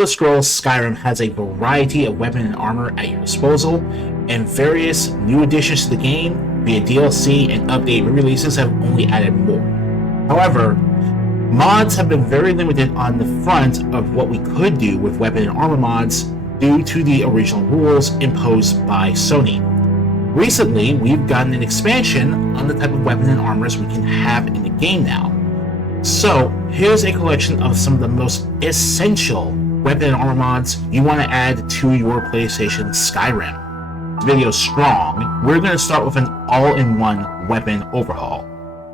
The Scrolls Skyrim has a variety of weapon and armor at your disposal, and various new additions to the game via DLC and update re-releases have only added more. However, mods have been very limited on the front of what we could do with weapon and armor mods due to the original rules imposed by Sony. Recently, we've gotten an expansion on the type of weapons and armors we can have in the game now. So, here's a collection of some of the most essential weapon and armor mods you want to add to your PlayStation Skyrim. This video's strong. We're going to start with an all-in-one weapon overhaul.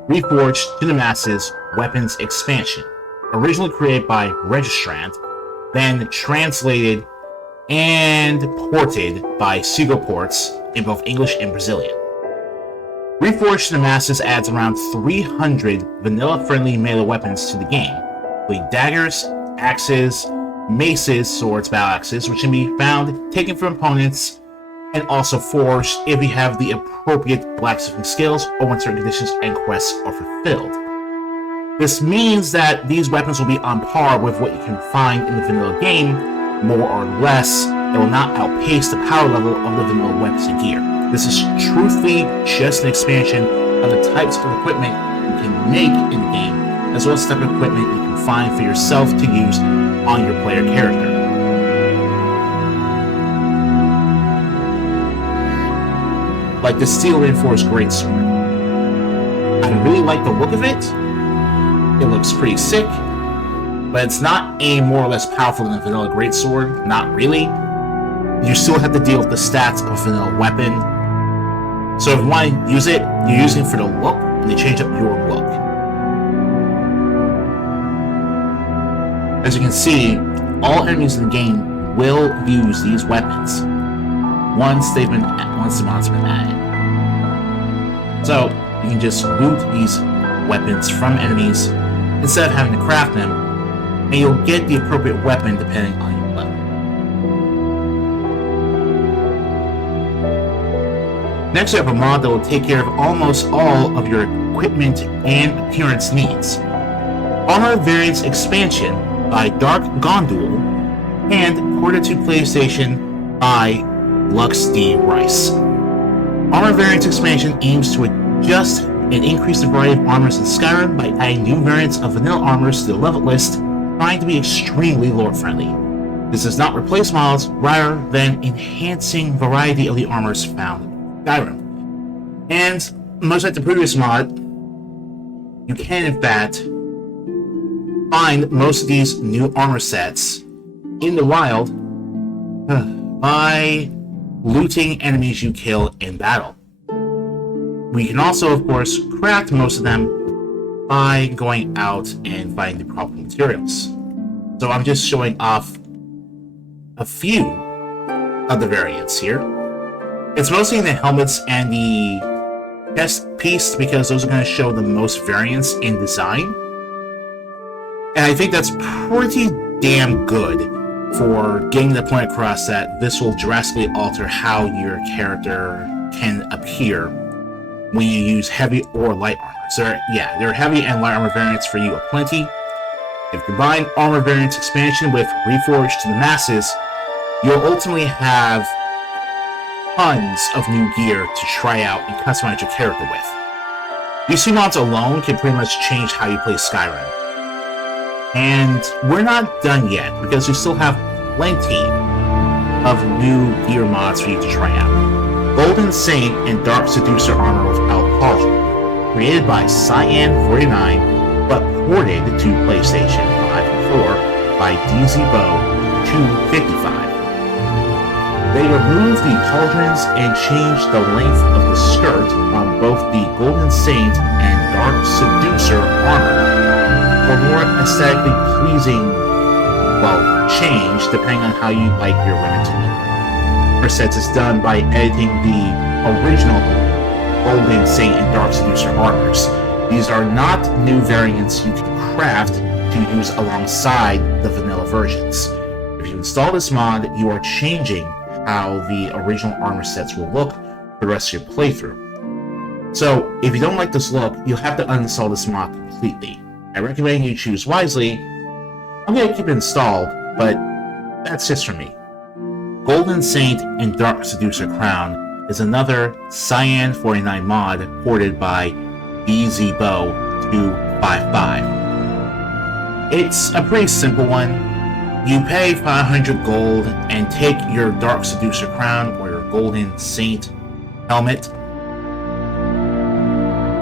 Reforged to the Masses Weapons Expansion, originally created by Registrant, then translated and ported by Seagull Ports in both English and Brazilian. Reforged to the Masses adds around 300 vanilla-friendly melee weapons to the game, including daggers, axes, maces, swords, battle axes, which can be found taken from opponents, and also forged if you have the appropriate blacksmithing skills or when certain conditions and quests are fulfilled. This means that these weapons will be on par with what you can find in the vanilla game, more or less. It will not outpace the power level of the vanilla weapons and gear. This is truthfully just an expansion of the types of equipment you can make in the game, as well as the type of equipment you can find for yourself to use on your player character. Like the steel reinforced greatsword. I really like the look of it. It looks pretty sick, but it's not any more or less powerful than a vanilla greatsword. Not really. You still have to deal with the stats of a vanilla weapon. So if you want to use it, you're using it for the look, and they change up your look. As you can see, all enemies in the game will use these weapons once the mod's been added. So you can just loot these weapons from enemies instead of having to craft them, and you'll get the appropriate weapon depending on your level. Next, we have a mod that will take care of almost all of your equipment and appearance needs. Armor Variants Expansion by Dark Gondul and ported to PlayStation by Lux D. Rice. Armor Variants Expansion aims to adjust and increase the variety of armors in Skyrim by adding new variants of vanilla armors to the level list, trying to be extremely lore-friendly. This does not replace models, rather than enhancing variety of the armors found in Skyrim. And much like the previous mod, you can in fact find most of these new armor sets in the wild by looting enemies you kill in battle. We can also, of course, craft most of them by going out and finding the proper materials. So I'm just showing off a few of the variants here. It's mostly in the helmets and the chest piece because those are going to show the most variance in design. And I think that's pretty damn good for getting the point across that this will drastically alter how your character can appear when you use heavy or light armor. So there are heavy and light armor variants for you aplenty. If you combine Armor Variants Expansion with Reforged to the Masses, you'll ultimately have tons of new gear to try out and customize your character with. These two mods alone can pretty much change how you play Skyrim. And we're not done yet, because we still have plenty of new gear mods for you to try out. Golden Saint and Dark Seducer armor without pauldron, created by Cyan49, but ported to PlayStation 5 and 4 by DZBo255. They removed the pauldrons and changed the length of the skirt on both the Golden Saint and Dark Seducer armor for more aesthetically pleasing, change depending on how you like your women to look. Presets is done by editing the original Golden Saint and Dark Seducer armors. These are not new variants you can craft to use alongside the vanilla versions. If you install this mod, you are changing how the original armor sets will look for the rest of your playthrough. So, if you don't like this look, you'll have to uninstall this mod completely. I recommend you choose wisely. I'm going to keep it installed, but that's just for me. Golden Saint and Dark Seducer Crown is another Cyan 49 mod ported by DZBO255. It's a pretty simple one. You pay 500 gold and take your Dark Seducer Crown or your Golden Saint helmet,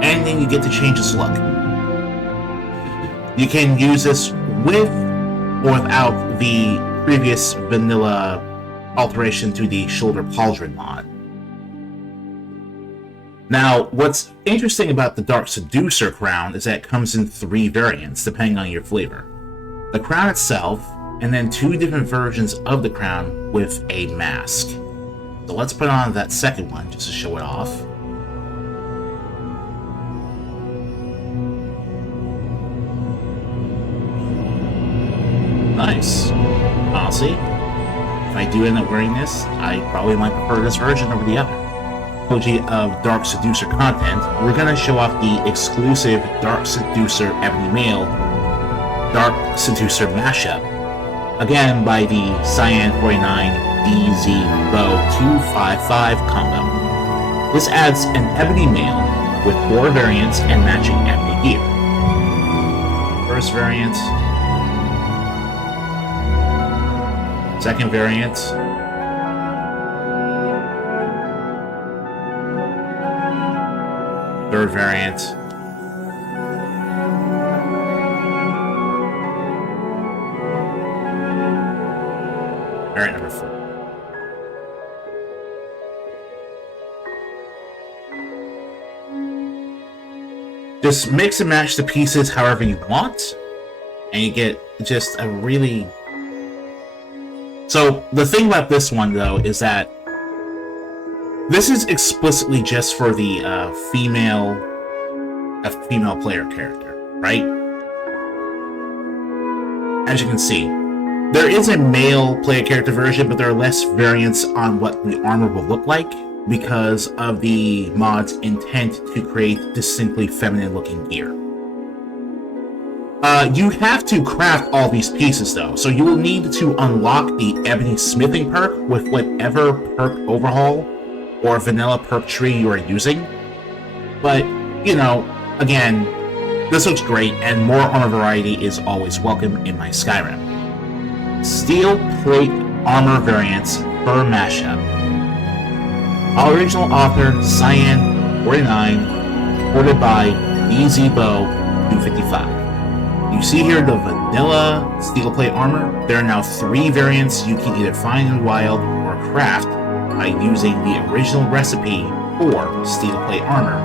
and then you get to change its look. You can use this with or without the previous vanilla alteration to the Shoulder Pauldron mod. Now, what's interesting about the Dark Seducer Crown is that it comes in 3 variants, depending on your flavor. The crown itself, and then 2 different versions of the crown with a mask. So let's put on that second one, just to show it off. Nice. Honestly, if I do end up wearing this, I probably might prefer this version over the other. Of Dark Seducer content, we're going to show off the exclusive Dark Seducer Ebony Mail Dark Seducer mashup, again by the Cyan 49 DZBO255 combo. This adds an Ebony Mail with 4 variants and matching ebony gear. First variant, second variant, third variant, variant number 4. Just mix and match the pieces however you want, and you get just a really... So, the thing about this one, though, is that this is explicitly just for the female player character, right? As you can see, there is a male player character version, but there are less variants on what the armor will look like because of the mod's intent to create distinctly feminine-looking gear. You have to craft all these pieces, though, so you will need to unlock the Ebony Smithing perk with whatever perk overhaul or vanilla perk tree you are using. But, you know, again, this looks great, and more armor variety is always welcome in my Skyrim. Steel plate armor variants per mashup. Original author Cyan 49, ported by DZBO255. You see here the vanilla steel plate armor. There are now 3 variants you can either find in the wild or craft by using the original recipe for steel plate armor,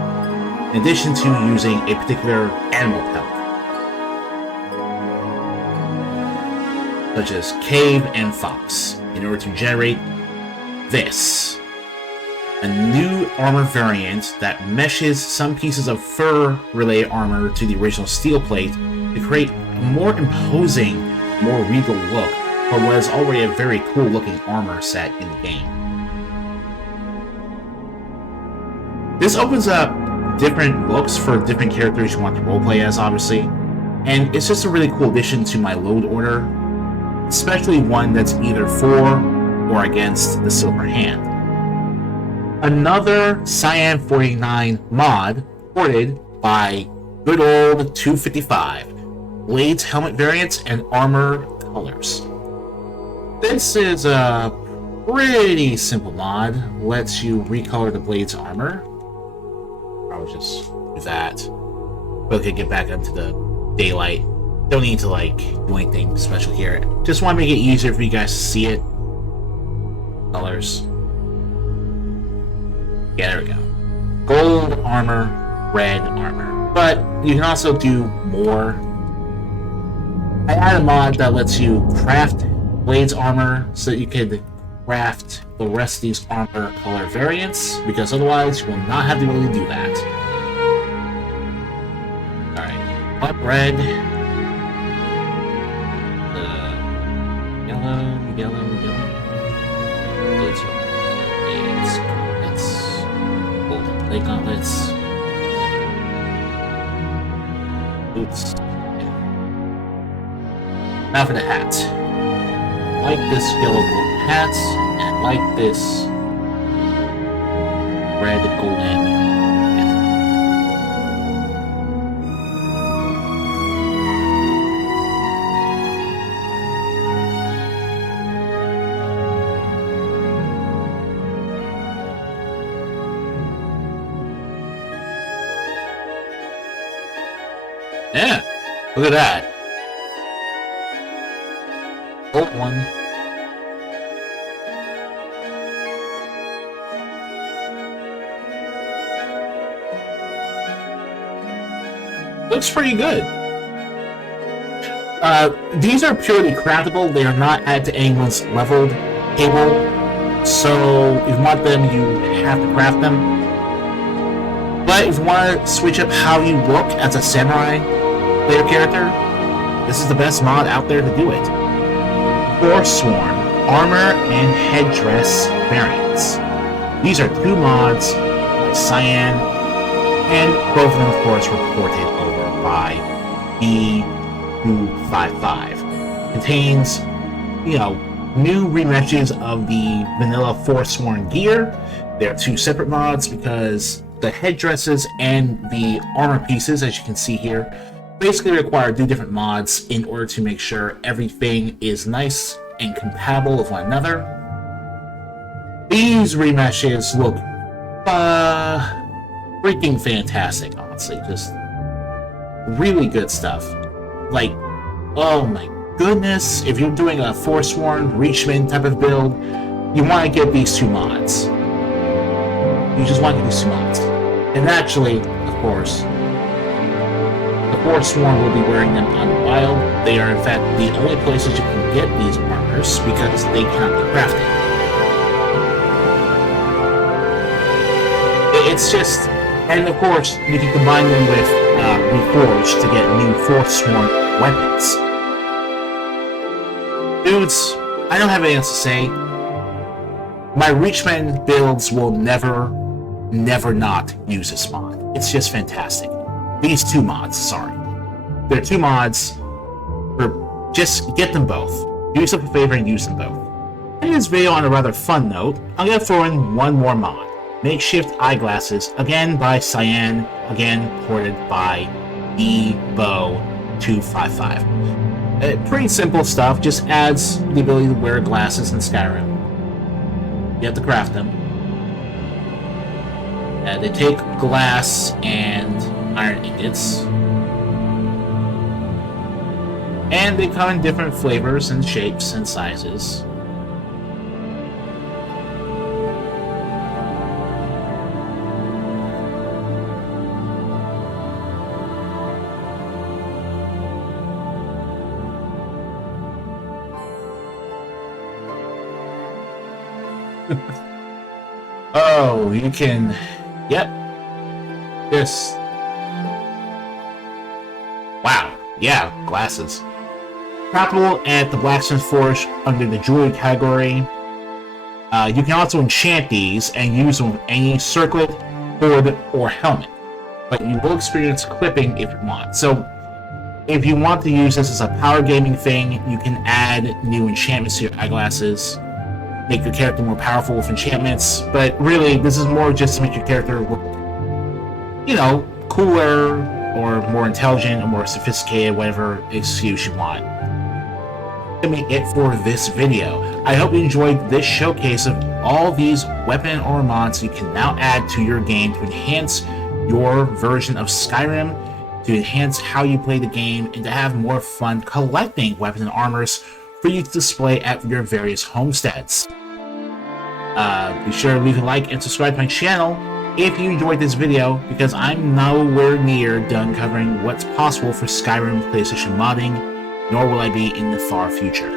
in addition to using a particular animal pelt, such as cave and fox, in order to generate this. A new armor variant that meshes some pieces of fur-related armor to the original steel plate to create a more imposing, more regal look for what is already a very cool-looking armor set in the game. This opens up different looks for different characters you want to roleplay as, obviously, and it's just a really cool addition to my load order, especially one that's either for or against the Silver Hand. Another Cyan 49 mod ported by good old 255, Blades helmet variants and armor colors. This is a pretty simple mod, lets you recolor the Blades armor. I'll just do that. Okay, get back into the daylight. Don't need to do anything special here. Just want to make it easier for you guys to see it. Colors. Yeah, there we go. Gold armor, red armor. But you can also do more. I added a mod that lets you craft Blades armor so that you can craft the rest of these armor color variants, because otherwise you will not have the ability to do that. Alright, black, red, yellow. Blades gauntlets, golden plate gauntlets, boots. Now for the hat. I like this yellow gold hats, and I like this red golden. Yeah, look at that. Gold one. Looks pretty good. These are purely craftable. They are not added to anyone's leveled table. So if you want them, you have to craft them. But if you want to switch up how you look as a samurai player character, this is the best mod out there to do it. Forsworn armor and headdress variants. These are 2 mods by Cyan, and both of them, of course, were ported over by E255. Contains, new remeshes of the vanilla Forsworn gear. There are 2 separate mods because the headdresses and the armor pieces, as you can see here, basically require 2 different mods in order to make sure everything is nice and compatible with one another. These remeshes look freaking fantastic, honestly. Just really good stuff. Like, oh my goodness, if you're doing a Forsworn Reachman type of build, you want to get these 2 mods. You just want to get these 2 mods. And actually, of course, the Forsworn will be wearing them on Wild. They are, in fact, the only places you can get these armors because they cannot be crafted. It's just, and of course, you can combine them with Reforged to get new Forsworn weapons. Dudes, I don't have anything else to say. My Reachman builds will never not use this mod. It's just fantastic. These 2 mods, sorry. They're 2 mods. Just get them both. Do yourself a favor and use them both. In this video, on a rather fun note, I'm going to throw in one more mod. Makeshift Eyeglasses, again by Cyan, again ported by EBO255. Pretty simple stuff, just adds the ability to wear glasses in Skyrim. You have to craft them. They take glass and iron ingots. And they come in different flavors and shapes and sizes. Oh, you can... Yep. This. Wow. Yeah, glasses. Craftable at the Blacksmith Forge under the jewelry category. You can also enchant these and use them with any circlet, hood, or helmet. But you will experience clipping if you want. So, if you want to use this as a power gaming thing, you can add new enchantments to your eyeglasses. Make your character more powerful with enchantments, but really, this is more just to make your character look, cooler, or more intelligent, or more sophisticated, whatever excuse you want. That's gonna be it for this video. I hope you enjoyed this showcase of all these weapon and armor mods you can now add to your game to enhance your version of Skyrim, to enhance how you play the game, and to have more fun collecting weapons and armors for you to display at your various homesteads. Be sure to leave a like and subscribe to my channel if you enjoyed this video, because I'm nowhere near done covering what's possible for Skyrim PlayStation modding, nor will I be in the far future.